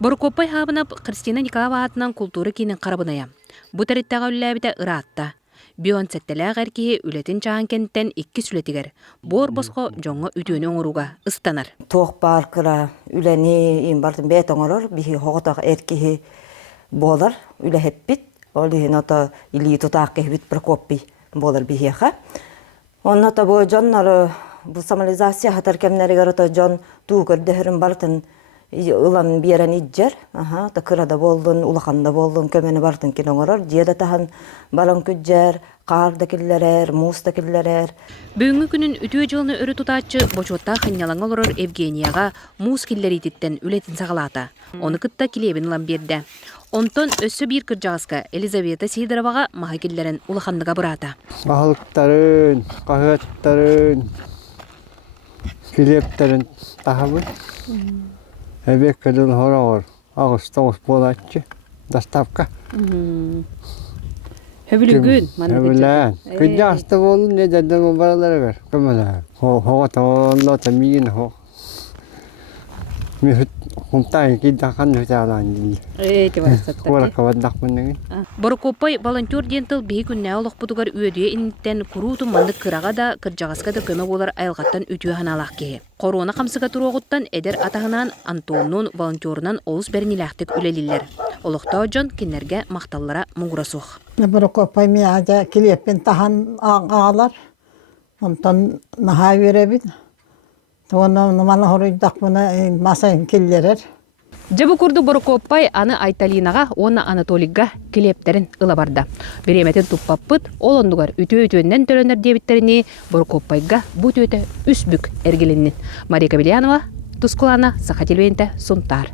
Борукоппай хабынап Кристина Николаева атынан культура кейінен қарабыная. Бұ тәріттіға үлләбіті ыраатта. Бион сәттелі әркеге үлетін чаған кенттен 2 сүлетігер. Бор босқо жоңға үтіөні оңыруға ыстанар. Тоқ барқыра үләні ең бартын бәйт оңырыр, бихи хоғытақ әркеге болар, үлә хеппит. Ол дейін ота илі тұтақ кехбит Прокоппи болар бихиға. Onun ata bu canları bu samalizasya hatar kemleri garata can tuğur dehirin bartın ulan bir yeren idcer. Aha ta kırada boldun, ulakanda boldun, kömeni bartın ki noğurar. Diyede tahan balon küccer, kardakillerer, mustakillerer. Bugünkü günün ütüö жылыны өрі тұтатчы бочотта ханялаңа олорор Евгенияға мус киллери титтен үлетін сағалата. Оны кытта килебін улан берді. Онтон өссі бір кыржағызға Елизавета Сидороваға маға киллерін улахандыға бұрата. Қағылықтарын, қағыттарын, килептерін тахабы. Әбек кәділ хорағыр, ағыз-тоғыз болатчы, доставка. Хөбілігін? Хөбілігін. Күнде асты болын, не дәддің баралары бар. Көмілі. Хоғата олата миін хоқ. Мен құмтайын кейдіған өте алайын дейді. Қораққа баддақ бұныңын. Борукоппай волонтер дентіл бей күнне олық бұдығар өйдіе инеттен күру тұманды кыраға да кыржағасқа да көмі болар айылғаттан өтіе ханалақ кеге. Корона қамсыға тұруғыттан әдер атағынан Антонның волонтерынан олыс бәрнеләқтік үлелілер. Олықта жон кенлерге мақталлара мұғырасуқ. Борукоппай мияға келеппен тахан ағалар. Онтан наға веребін. Оны нуманы хоройдақ бұны масайын келдерер. Жабы күрді Борукоппай аны Айталинаға, оны Анатолийға келептерін ұла барды. Береметін тұппаппыт, ол ондығар үтө-үтөнден төлөнер дебіттеріне Борукоппайға бұт өті үсбүк әргеленнен. Мария Кабелянова, Тускулана, Саха телевенті, Сунтар.